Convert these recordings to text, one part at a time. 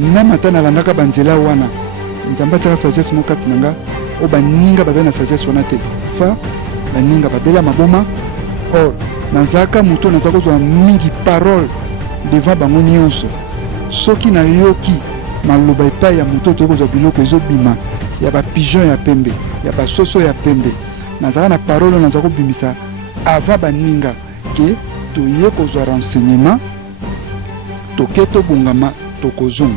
Même atana landaka banzela wana. Nzamba chaka sagesse mokat nanga. O baninga bazana sagesse wana te. Fa baninga babela maboma. Or nazaka muto nazako zo mingi parole devant bango nyonso. Soki na yoki maloba epai ya muto to ko zo biloko ezobima. Ya ba pigeon ya pembe, ya ba soso ya pembe. Nazaka na parole nazako bimisa avant baninga ke to ye ko zo renseignement to keto bungama to kozonga.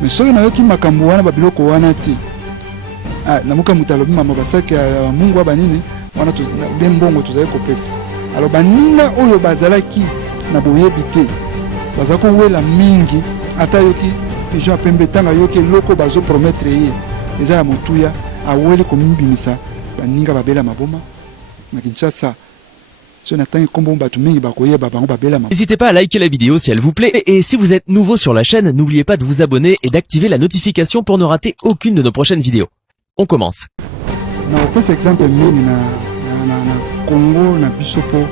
Mais soki na yoki makambo wana ba biloko wana te. Na muka mutalobi mama basaki ya Mungu wa banini wana to bembongo to zaye kopesa. Alors baninga oyo bazalaki na boyebi te. Bazako wela mingi ata yoki pigeon pembe tanga yoki loko bazo promettre ye. Eza ya mutuya aweli kombimisa baninga babela maboma na Kinshasa. N'hésitez pas à liker la vidéo si elle vous plaît et si vous êtes nouveau sur la chaîne, n'oubliez pas de vous abonner et d'activer la notification pour ne rater aucune de nos prochaines vidéos. On commence. Na exemple mingi na Congo na biso po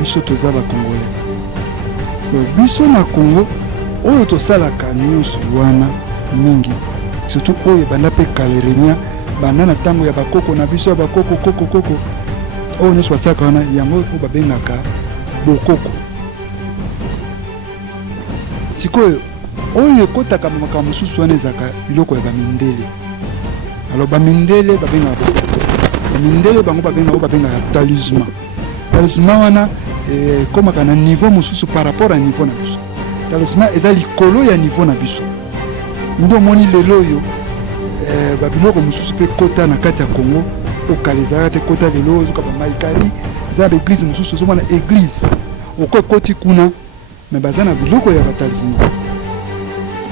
biso toza ba Congolais. Biso na Congo oyo tosalaka nyonso wana mingi. Surtout oyo banda pe kalerenya banda na tango ya bakoko na biso ya bakoko koko. Oh, nous sommes ça quand il y a un mot pour babengaka bokoko. Si quoi, oh y kota kama kama mususu wane zaka biloko ya bamindele. Alors bamindele babenga bokoko. Bamindele bango babenga talisman. Talisman wana comme kana niveau mususu par rapport à niveau na biso. Talisman ezali kolo ya niveau na biso. Ndo moni lelo yo babiloko mususu pe kota na kati ya Congo. Au Kalezara te kota lelo zuka ba maikali za ba église mususu so na église oko koti kuna me bazana biloko ya batalisman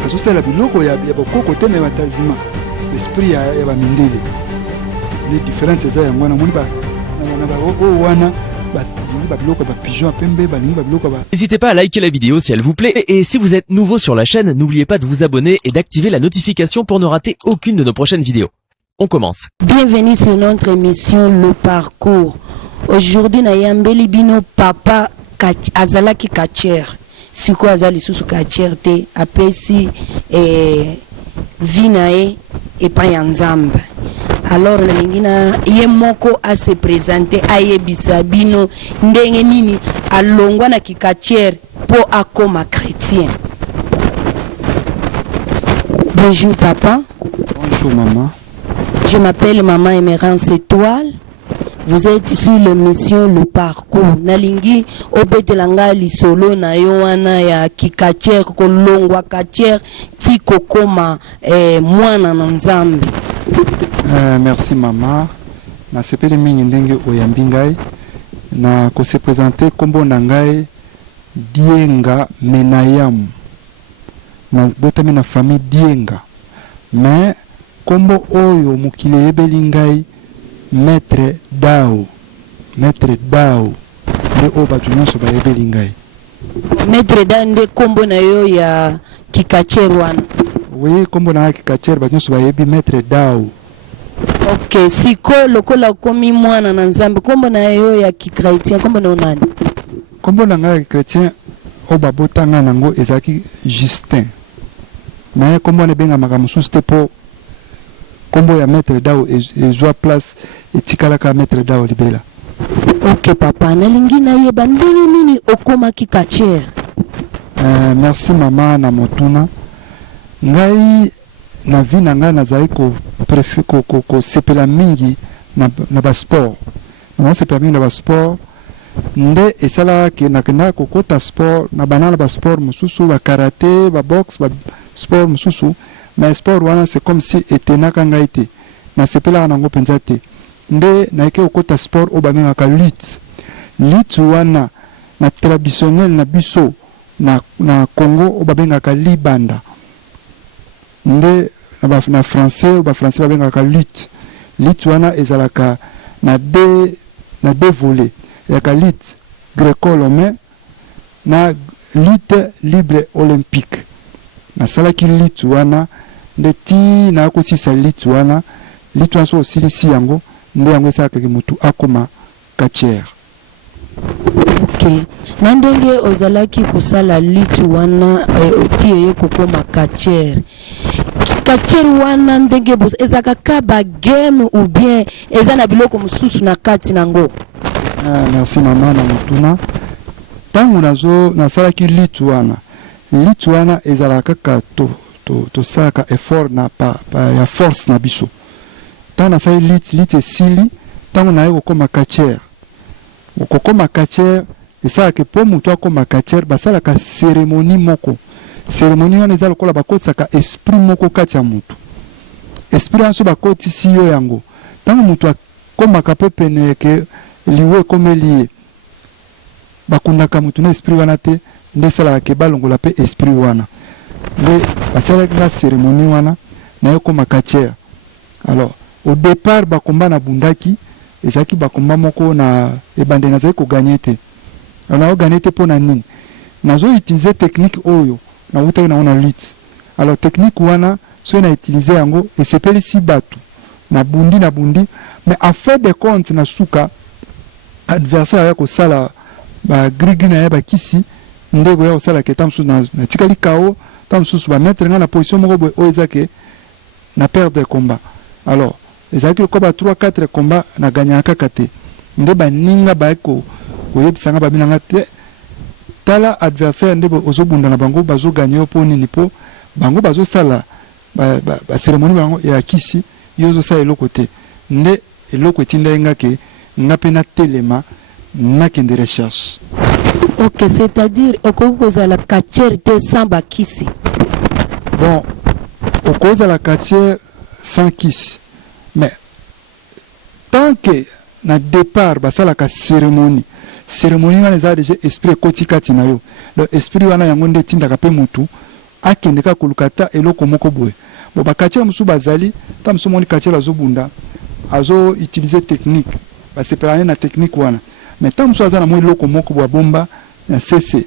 aso sala biloko ya bokoko te me batalisman l'esprit ya ba mindele les différences za ya ngwana moni ba na ba o wana bas ba biloko ba pigeon pembe ba lingi ba biloko ba. N'hésitez pas à liker la vidéo si elle vous plaît et si vous êtes nouveau sur la chaîne, n'oubliez pas de vous abonner et d'activer la notification pour ne rater aucune de nos prochaines vidéos. On commence. Bienvenue sur notre émission Le Parcours. Aujourd'hui, na yambeli bino papa azalaki kacher. Siko azali susu kacher te apesi vinae et pa yanzambe. Alors na lingina ye moko a se présenter ayebisa bino ndenge nini alongwa na kikacher po akoma chrétien. Bonjour papa. Bonjour maman. Je m'appelle Maman Emerance Étoile. Vous êtes sur l'émission Le Parcours. Nalingi obetelanga lisolo na yoana ya kikacher kolongwa kacher tiko koma mwana na nzambe. Merci maman. Na sepele mingi ndenge oyambi ngai na ko se présenter kombo na ngai Dienga Menayam. Na botami na famille Dienga. Mais kombo oyo mukile ebeli ngai maître Dao nde o batu nyonso bayebeli ngai. Maître Dao nde kombo na yo ya kikacher wana? Oui, kombo na kikacher batu nyonso bayebi maître Dao. Ok, siko lokola komi mwana na nzambe kombo na yo ya kikretien kombo na nani? Kombo na ngai ya kikretien o babotanga nango ezaki Justin. Mais kombo na benga makamususu te po kombo ya maître Dao ezwa place etikalaka maître Dao libela. Ok papa, nalingi na yeba ndenge nini okoma kikacher? Merci mama na motuna. Ngai na vie na ngai nazali ko sepela mingi na ba sport. Na sepela mingi na ba sport nde esala ke nakenda kokota sport na banana ba sport mususu ba karaté ba boxe ba sport mususu. Mais sport wana c'est comme si etenaka ngai te na sepela nango penza te nde naike okota sport o bamengaka lutte wana na traditionnel na biso na Congo o babengaka libanda nde na français o ba français babengaka lutte wana ezalaka na deux volets ya ka lutte gréco-romain na lutte libre olympique na salaki lutte wana ndeti na kosisa lutte wana so osilisi yango nde yango esalaka mutu akoma kacher. Ok, Ok. Na ndenge ozalaki kusala lutte wana otie ye kokoma catcher. Catcher wana ndenge ezaka ka ba game ou bien eza na biloko mususu na kati nango. Merci mama na mutuna. Tangu nasalaki lutte wana ezalaka kaka to salaka effort na pa ya force na biso. Tangu nasali lutte esili tangu naye kokoma catcher. Kokoma catcher esalaka po mutu akoma catcher basalaka cérémonie moko. Cérémonie wana eza lokola bakotisaka esprit moko kati ya mutu. Esprit anso bakotisi yo yango. Tangu mutu akomaka pe pene ke liwe komeli bakundaka mutu na esprit wana te nde salaka ke balongola pe esprit wana. Nde basalaka na cérémonie wana na yo koma catcher. Alors au départ bakomba na bundaki ezaki bakomba moko na ebande nazali ko gagner te. On a gagné te pona nini. Nazo utiliser technique oyo na utaki na ona lutte. Alors technique wana so na utiliser yango et c'est peli si batu na bundi mais en fait de compte na suka adversaire ya ko sala ba grigi na ya ba kisi ndego ya ko sala ke tamsu na tikali KO tamsu ba mettre na position moko boy o ezake na perdre de combat. Alors ezaki ko ba 3-4 combat na gagner kaka te. Nde ba ninga ba ko oyebisanga ba binanga te tala adversaire ndebo ozobunda na bango bazo gagner po nini po bango bazo sala ba cérémonie bango ya kisi yozo sa eloko te nde eloko etinda nga ke ngape na telema na kende recherche. Ok, c'est-à-dire okoza la catcher te sans bakisi. Bon, okoza la catcher sans kisi. Mais tant que na départ basala ka cérémonie wana eza déjà esprit kotikati na yo. Le esprit wana yango nde tindaka pe mutu akendeka kolukata eloko moko boye. Bon bakatcher musu bazali tam so moni katcher azobunda azo utiliser technique basepelane na technique wana. Mais tam so azana mo eloko moko boya bomba na cc.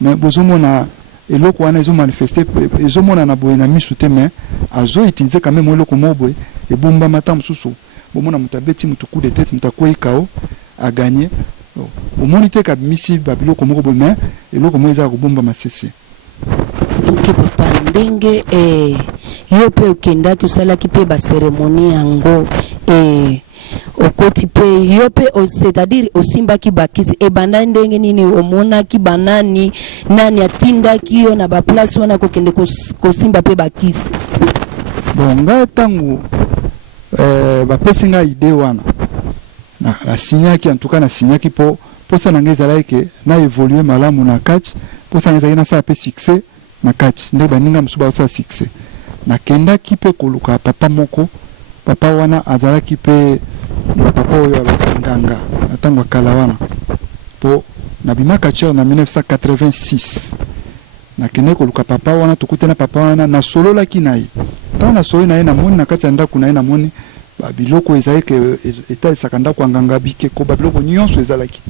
Mais bozomona eloko wana ezo manifester ezomona na boye na misu te mais azo utiliser quand même eloko moko boye et bomba matam susu. Bomona mutabeti mutu coup de tête mutakoi KO a gagner. Au monite ka misi babilo komoko bomé et loko moza ko bomba masese. Ok papa ndenge yo pe okenda ko sala ki pe ba cérémonie yango okoti pe yo pe c'est-à-dire osimba ki bakisi e banda ndenge nini omona ki banani nani atinda ki yo na ba place wana ko kende ko simba pe bakisi. Bon nga tangu ba pesinga idée wana na signaki en tout cas na signaki po ça nangeza like na évoluer malamu na catch po ça nangeza na sa pe succès na catch nde baninga musuba sa succès na kenda ki pe koluka papa moko papa wana azala ki pe papa oyo nganga atango kala wana po na bima catcher na 1986 na kende koluka papa wana tukutena papa wana na solo la kinai tant na solo na ye na moni na kati anda kuna ye na moni babiloko ezali ke etalisaka ndako nganga bike ko babiloko nyonso ezalaki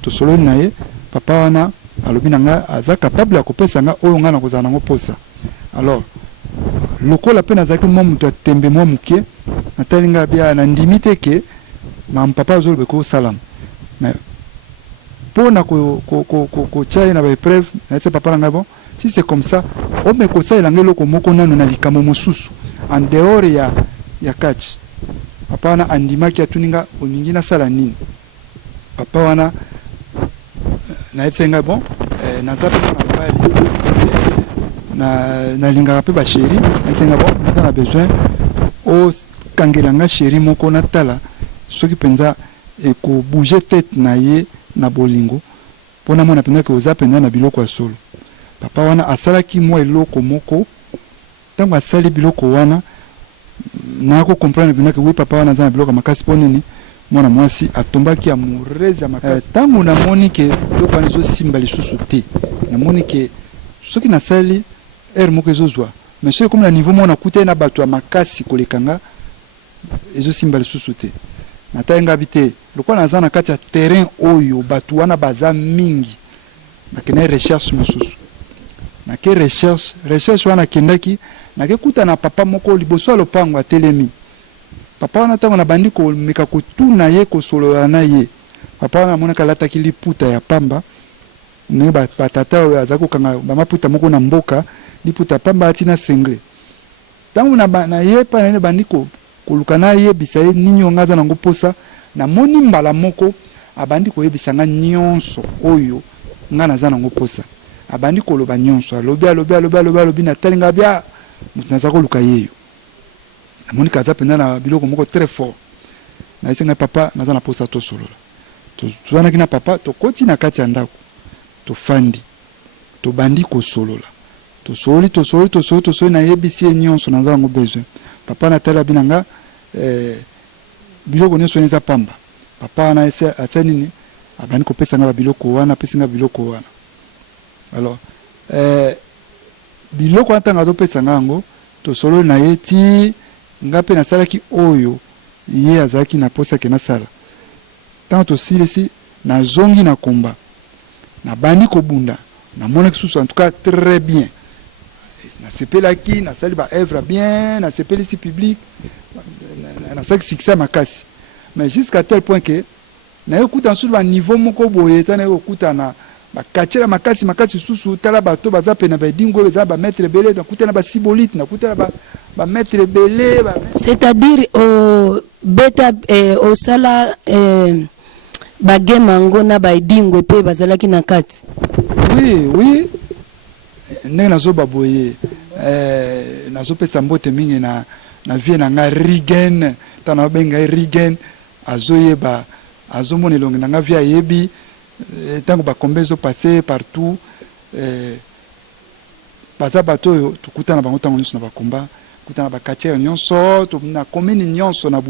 to solo na ye papa wana alobi nanga aza capable ya kopesa nga oyo nga na kozala nango posa. Alors lokola pe nazaki mwa mutu atembe mwa muke natali nga bia na ndimi te ke mam papa azolobe ko salam mais pona ko tchaye na ba épreuve na etse papa nanga bon si c'est comme ça o me ko sa elanga loko moko nano na likamo mosusu en dehors ya catch. Papa wana andimaki atuninga oningi na sala nini. Papa wana na etsenga bon nazape na bali na linga pe ba chéri etsenga bon na besoin o kangelanga chéri moko na tala soki penza e ko bouger tête na ye na bolingo pona mona penza ke oza penza na biloko ya solo. Papa wana asalaki mo eloko moko tango asali biloko wana na ko comprendre bien que oui papa wana za biloko makasi ponini mwana mwasi atombaki amoureuse makasi tango na moni ke biloko wana zo simba lisusu te na moni ke soki na sali moko ezozwa mais soki comme na niveau mona kuta na bato ya makasi kolekanga ezo simba lisusu te na tayenga bite lokwa na za na kati ya terrain oyo bato wana baza mingi na kene recherche mususu na ke recherche wana kendaki na ke kuta na papa moko liboso lopango atelemi. Papa wana tango na bandi ko meka kutuna ye ko solola na ye. Papa wana mona kalata ki liputa ya pamba ne batata bazako kanga bamaputa moko na mboka liputa pamba atina sengle tangu na yepa na bandiko kolukana yebisa ye ninyo ngaza nango posa na moni mbala moko abandi koyebisa nga nyonso oyo nga naza nango posa abandi koloba nyonso alobi na talinga bia mutu naza koluka yeyo namoni kaza penda na biloko moko très fort na esenga papa naza na posa to solola tozwanaki na papa tokoti na kati ya ndako tofandi tobandi kosolola tosoli na yebisi ye nyonso naza nango besoin papa na tala binanga biloko nyonso neza pamba papa na ese atsa nini abandi kopesa nga biloko wana pesa nga biloko wana alors biloko atanga azopesa nga ngo tosolo na ye ti nga pe nasalaki oyo ye azalaki na posa ke nasala tant tosilisi na zongi na komba na bandi kobunda na monaki susu en tout cas très bien nasepelaki nasali ba œuvre bien nasepelisi public nasalaki succès makasi mais jusqu'à tel point que na yokuta sur ba niveau moko boye ta na yokuta na bakachela makasi susu tala bato baza pe na badingo beza ba maître belé na kuta na ba sibolite na kuta na ba maître belé c'est-à-dire au beta au sala bagemango na badingo pe bazalaki na kati oui ndenge nazoba boye nazopesa mbote mingi na vie na nga Rigen tana benga Rigen azoyeba azomona elongi na nga vie ayebi tango bakombe ezopase partout baza bato oyo tokutana bango ntango nyonso na bakomba kutana bakatiere nyonso na komini nyonso na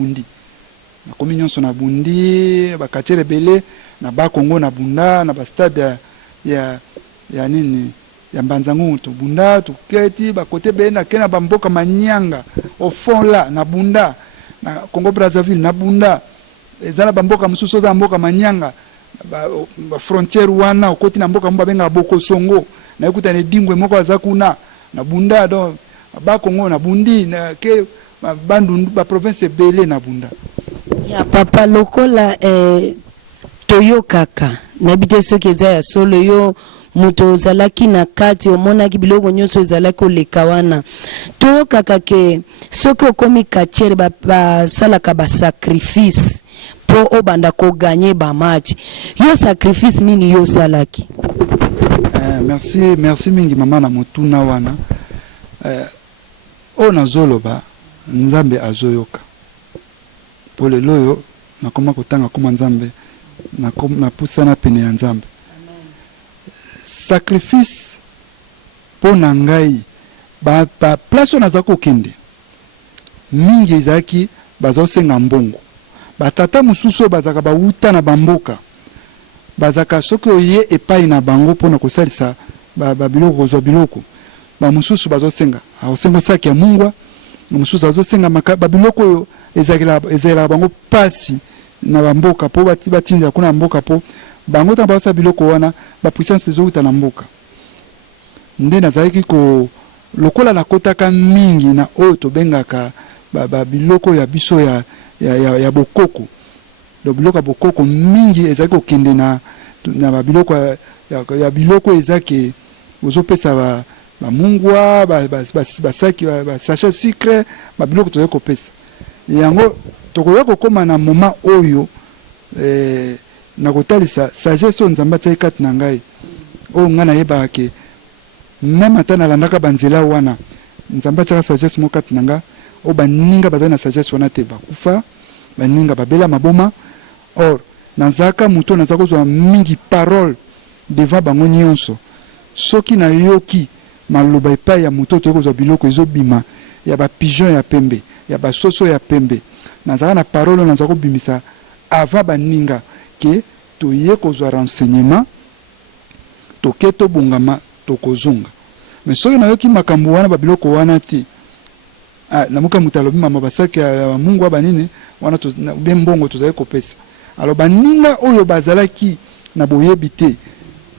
bundi bakatiere ebele na bakongo na bunda na bastade ya nini ya Mbanzangu tobunda toketi bakote bele na kena bamboka manyanga au fond là na bunda na Congo Brazzaville na bunda ezala bamboka mususu za mboka manyanga ba frontière wana okoti na mboka mba benga boko songo na ekuta ne dingwe moko azakuna na bunda donc ba Congo na bundi na ke bandu ba province bele na bunda ya papa lokola toyokaka na bite soki eza ya solo yo moto ozalaki na kati omonaki biloko nyonso ezalaki oleka wana toyokaka ke soki okomi kachere basalaka basacrifice po obanda koganye bamatch yo sacrifice nini yo osalaki? Merci mingi mama na motuna wana o nazoloba nzambe azoyoka po lelo yo nakoma kotanga koma nzambe na pusana pene ya nzambe sacrifice po na ngai ba place na zako kende mingi ezaki bazosenga mbongo batata mususu bazaka bauta na bamboka bazaka soki oye epai na bango pona kosalisa biloko kozwa biloko mususu bazosenga aosenga saki ya mungwa mususu azosenga babiloko oyo ezalaka bango pasi na bamboka po batindela kuna mboka po bango tamba basa biloko wana puissance ezouta na mboka nde nazalaki ko lokola nakotaka mingi na oyo tobengaka biloko ya biso ya bokoko do biloko ya bokoko mingi ezalaki kokende na babiloko ya biloko ezaki ozopesa bamungwa basaki basachet sucre babiloko tozalaki kopesa yango tokoya kokoma na moment oyo na kotalisa sagesse nzamba tsayi kati na ngai o ngana yeba ke même ata nalandaka banzela wana nzamba tsaka sagesse mo kati na nga o baninga bazali na sagesse wana te bakufa baninga babela maboma or nazaka muto nazaka kozwa mingi parole devant bango nyonso soki na yoki maloba epai ya muto toyei kozwa biloko ezobima ya bapigeon ya pembe ya basoso ya pembe nazaka na parole nazaka kobimisa avant baninga ke toye kozwa renseignement toke tobongama tokozonga mais soki nayoki makambo wana babiloko wana te namuka mutu alobi mama basaki ya mungu banini wana bien mbongo tozali kopesa alors baninga oyo bazalaki na boyebi te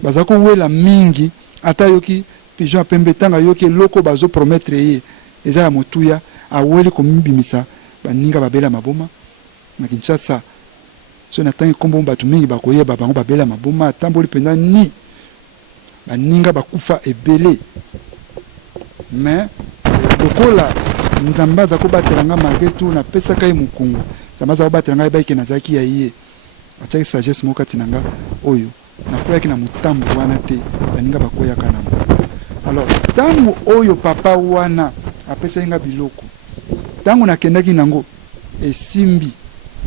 bazali kowela mingi ata yoki pigeon ya pembe tanga yoki eloko bazopromettre ye eza ya motuya aweli komibimisa baninga babela maboma na Kinshasa so natangi kombo bato mingi bakoyeba bango babela maboma atamboli penza ni baninga bakufa ebele mais lokola nzambe aza kobatelanga malgré tout na pesaka ye mukungu nzambe aza kobatelanga ebaiki nazalaki ya ye atiaki sagesse moko kati na nga oyo nakoyaki na motambo wana te baninga bakoyaka nango. Alors ntango oyo papa wana apesaki nga biloko ntango nakendaki nango esimbi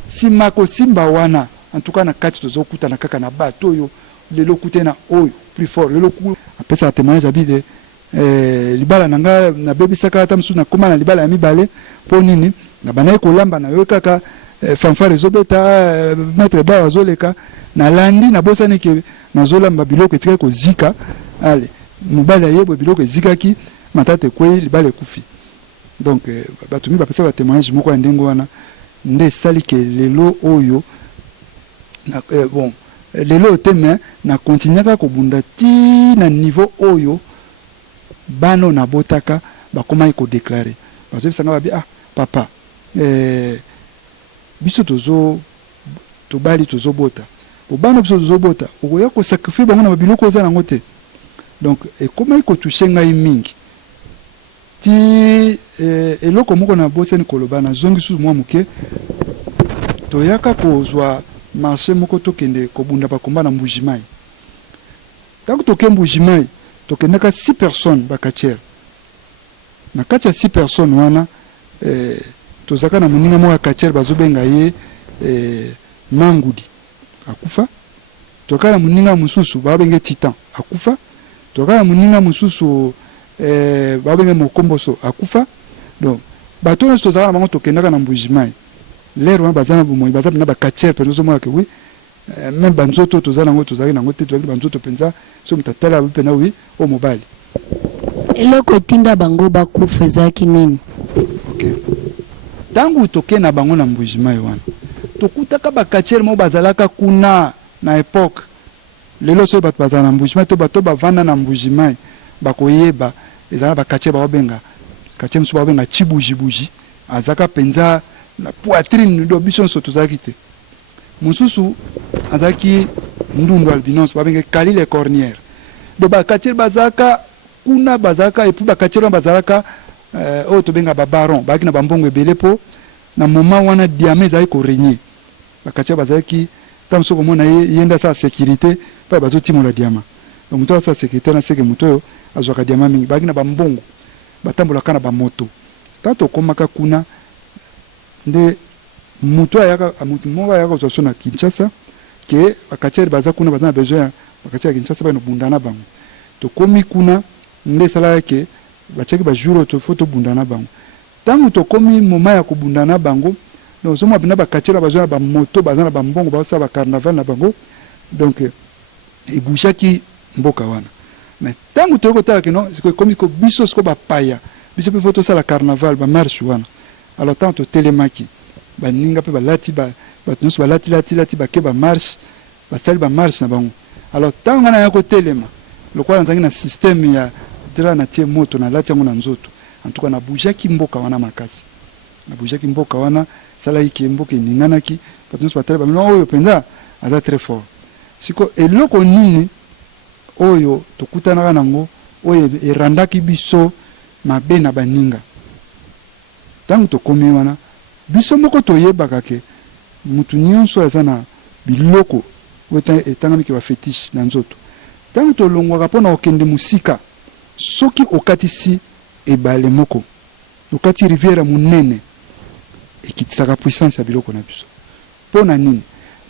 nsima kosimba wana en tout cas na kati tozokutana kaka na bato oyo lelo kutena oyo plus fort lelo apesaka témoignage abide libala nanga nabebisaka ata mosusu nakoma na libala ya mibale mpo nini na banayi kolamba na yo kaka fanfare ezobeta maître bar azoleka nalandi nabosani ke nazolamba biloko etikali kozika ale mobali ayebwe biloko ezikaki matata ekwei libala ekufi. Donc bato mi bapesa batémoignage moko ya ndenge wana nde esali ke lelo oyo bon lelo te me na continuaka kobunda ti na niveau oyo bano na botaka bakomaki kodeklare bazobisanga babi papa biso tobali tozobota bobana biso tozobota okoya kosakrifie bango na babiloko oza nango te. Donc ekomaki kotouche ngai mingi ti eloko moko na bosani koloba na zongi susu mwa moke toyaka kozwa marché moko tokende kobunda bakomba na Mbujimai. Tango toke Mbujimai tokendaka 6 personnes bakatiere na kati ya 6 personnes wana tozaka na moninga moko ya katiere bazobenga ye Mangudi akufa, toka na moninga mosusu babenge Titan akufa, toka na moninga mosusu babenge Mokomboso akufa. Donc bato na tozaka na bango tokendaka na Mbujimai lero wana bazana bomoi bazana na bakatiere penzo mona ke oui même banzoto tozana ngo tozaki nango te tozaki banzoto penza so mutatala bipena oui o mobali eloko tinda bango bakufa ezaki nini. OK tangu toke na bango na Mbujimai wana tokutaka bakatiere mo bazalaka kuna na époque lelo so bato bazana na Mbujimai to bato bavanda na Mbujimai bakoyeba ezala bakatiere babenga katiere mso babenga Chibujibuji azaka penza na poitrine do biso so tozaki te mususu azaki Ndundu albinos babenge Kalile Cornière do bakatiere bazaka kuna bazaka et puis bakatiere bazalaka o to benga babaron baki na bambongo ebele po na moment wana diamé zai ko régner bakatiere bazaki tamso komona yenda sa sécurité pa bazotimola diama donc muto sa sécurité na seke muto azwaka diama mingi baki na bambongo batambola kana ba moto tato komaka kuna nde mutu ayaka mutu mo ayaka kozwa na Kinshasa ke bakatiere baza kuna bazana besoin bakatiere Kinshasa ba no bundana bango to komi kuna nde sala ke bacheki ba juro to photo bundana bango tangu to komi moma ya kubundana bango donc somo bina bakatiere bazana ba moto bazana ba mbongo ba sa ba carnaval na bango donc ebushaki mboka wana mais tangu to kotala ke non c'est comme ko biso sko ba paya biso pe photo sala carnaval ba marche wana. Alors tant to telemaki baninga pe balati batunso balati lati ba ke ba marche ba sali ba marche na bango. Alors tant ngana ya ko telema lokwa nzangi na système ya dra na tie moto na lati yango na nzoto en tout cas na bujaki mboka wana makasi na bujaki mboka wana sala iki mboka ninganaki batunso batale ba no oyo penza aza très fort siko eloko nini oyo tokutana nango oyo erandaki biso mabe na baninga. Tangu tokomi wana biso moko toyebaka ke mutu nyonso aza na biloko weta etangami ke ba fétiche na nzoto. Tangu tolongwaka pona okende musika soki okatisi ebale moko okati rivière munene ekitisaka puissance ya biloko na biso pona nini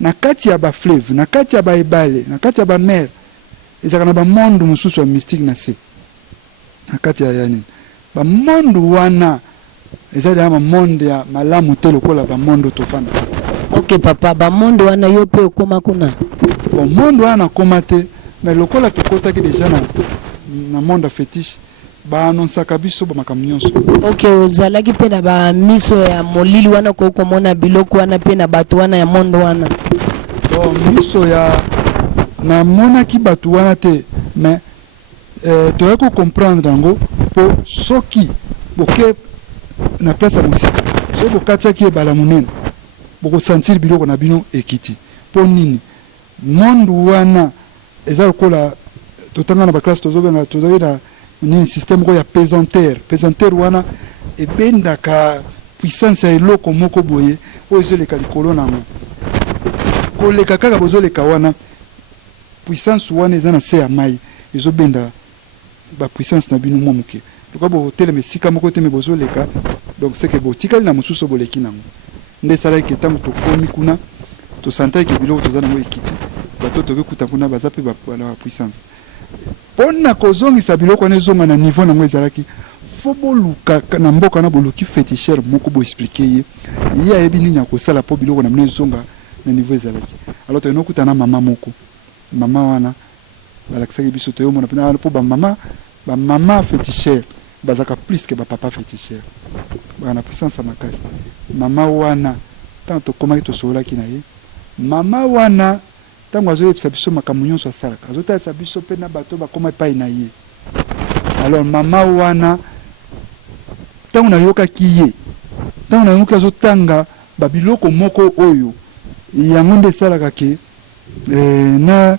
na kati ya ba fleuve na kati ya ba ebale na kati ya ba mer ezaka na ba monde mususu ya mystique na se na kati ya nini ba monde wana ezali ama monde ya malamu te lokola ba monde tofanda. OK papa ba monde wana yo pe okoma kuna bon monde wana koma te mais lokola tokotaki déjà na monde fétiche ba annonsaka biso ba makamnyonso. OK ozalaki pe na ba miso ya molili wana ko komona biloko wana pe na bato wana ya monde wana. Bon miso ya na mona ki bato wana te mais toyako comprendre ngo po soki boke na place ya musika so bokatiaki ebala munene bokosentir biloko na bino ekiti po nini monde wana eza lokola totanga na ba classe tozobenga tozali na système ko ya pesanteur wana ebenda ka puissance ya eloko moko boye oyo ezoleka likolo nango koleka kaka bozoleka wana puissance wana eza na se ya mai ezobenda ba puissance na bino mwa moke toka botelema esika moko te me bozoleka donc c'est que botikali na mosusu boleki nango nde esalaki ntango tokomi kuna tosantaki biloko toza nango ekiti bato tokekuta kuna baza mpe bala puissance mpona kozongisa biloko wana ezonga na niveau nango ezalaki fo boluka na mboka na boluki féticheur moko boexplike ye ayebi nini akosala mpo biloko na mino ezonga na niveau ezalaki alors toyena okuta na mama moko mama wana balakisaki biso toyomona mpena mpo bamama féticheur bazaka plus ke bapapa féticheur bana puissance ya makasi mama wana ntango tokomaki tosololaki na ye mama wana ntango azoyebisa biso makambo nyonso asalaka azotalisa biso mpe na bato bakoma epai na ye alors mama wana ntango nayokaki ye ntango nayoki azotanga babiloko moko oyo yango nde esalaka ke na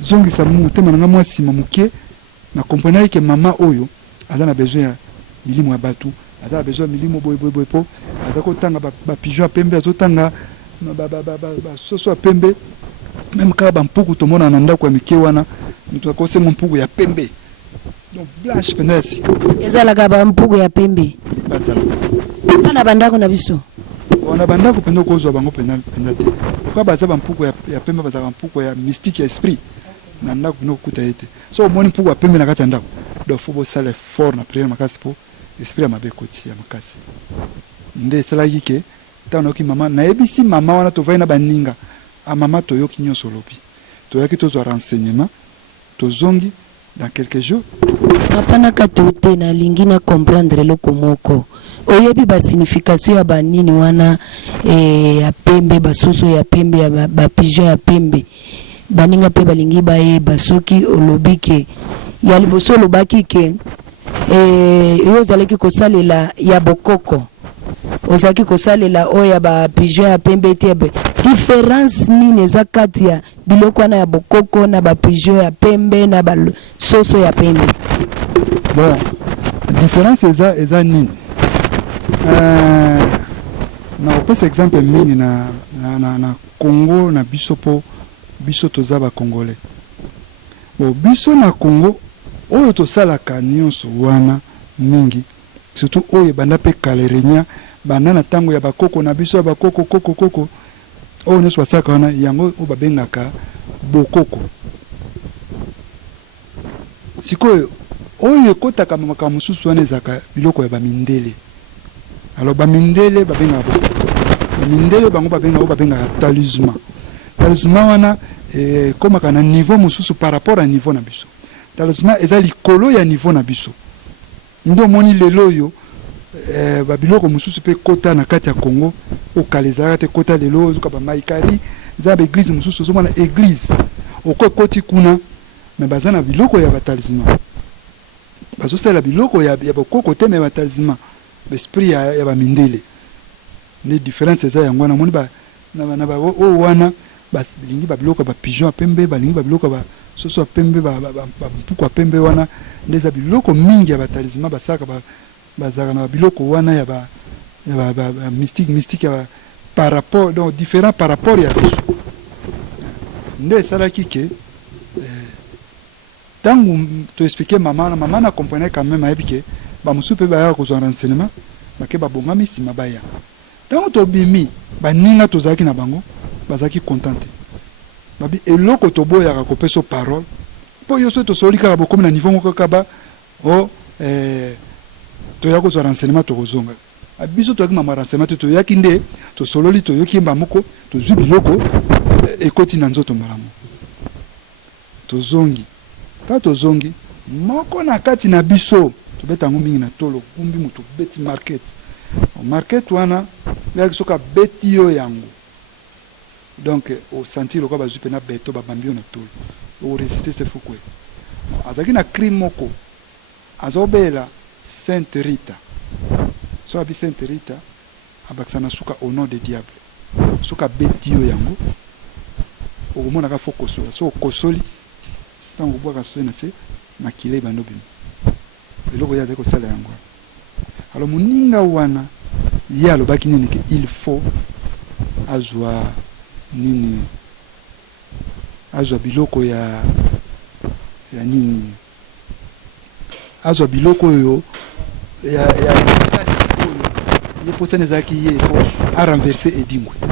zongisa motema nanga mwa nsima moke na komprenaki ke mama oyo aza na besoin ya milimo ya bato aza na besoin ya milimo boyeboyeboye mpo aza kotanga bapigeon ya pembe azotanga basoso ya pembe meme kaka bampuku tomona na ndako ya mike wana moto akosenga mpuku ya pembe donc blanche mpenza ya sika ezalaka bampuku ya pembe bazalaka na bandako na biso na bandako mpenza okozwa bango mpenza te oka baza bampuku ya pembe bazala bampuku ya mystique ya esprit na ndako mpena okuta ye te so omoni mpuku ya pembe na kati ya ndako donc fo bosala effort na priere makasi mpo esprit ya mabe ekoti ya makasi nde esalaki ke ntango nayoki mama nayebisi mama wana tovai na baninga mama toyoki nyonso olobi toyaki tozwa renseignement tozongi dans quelques jours apanaka tote nalingi na comprendre eloko moko oyebi basignification ya banini wana ya pembe basoso ya pembe ya bapigeon ya pembe baninga mpe balingi bayeba soki olobi ke ya liboso olobaki ke oyo ozalaki kosalela ya bokoko ozalaki kosalela oyo ya bapigeon ya pembe te différence nini eza kati ya biloko wana ya bokoko na bapigeon ya pembe na basoso ya pembe bon différence eza nini na opesa exemple mingi na Congo na biso po biso toza bakongolais bon biso na Congo oyo tosalaka nyonso wana mingi surtout oyo banda mpe kalerenya banda na ntango ya bakoko na biso ya bakoko oyo nyonso basalaka wana yango oyo babengaka bokoko sikoyo oyo ekotaka makambo mosusu wana ezalaka biloko ya bamindele alors bamindele babengaka bokoko bamindele bango babengaka talisman wana ekomaka na niveau mosusu par rapport à niveau na biso talisman eza likolo ya niveau na biso nde omoni lelo oyo babiloko mosusu mpe kota na kati ya Congo okala ezalaka te kota lelo ozoka bamaikari eza baeglise mosusu ozomona église oko ekoti kuna me baza na biloko ya batalisman bazosala biloko ya bokoko te me batalisman baesprit ya bamindele nde différence eza yango wana omoni oyo wana balingi babiloko ya bapigeon ya pembe balingi babiloko ya basoso ya pembe bampuku ya pembe wana nde eza biloko mingi ya batalisman basalaka bazalaka na babiloko wana ya mystique ya par rapport donc différent par rapport ya biso nde esalaki ke ntango toexplike mama na comprendre quand même ayebi ke bamosusu mpe bayaka kozwa renseignement bake babongami nsima baya ntango tobimi baninga tozalaki na bango bazalaki content te babi eloko toboyaka kopesa parole mpo yo so tosoli kaka bokomi na niveau moko kaka toya kozwa renseignement tokozonga biso toyaki mama renseignement te toyaki nde tosololi toyoki yemba moko tozwi biloko ekoti na nzoto malamu tozongi ta tozongi moko na kati na biso tobetango mingi na tolo kumbi mutu beti market wana yaki soka beti yo yango donc au sentir lokwa bazwi pena beto babambi yo na tolo o résister se fukwe azaki na crime moko azobela Sainte Rita so abi Sainte Rita abakisa na suka au nom de diable suka beti yo yango okomona ka fo kosola so kosoli ntango bwaka so na se makile bando bino eloko ya zeko sala yango alors moninga wana ya lobaki nini ke il faut azwa nini azwa biloko ya nini azwa biloko yo ya kasi oyo ye posane zaki ye po a renverser edingwe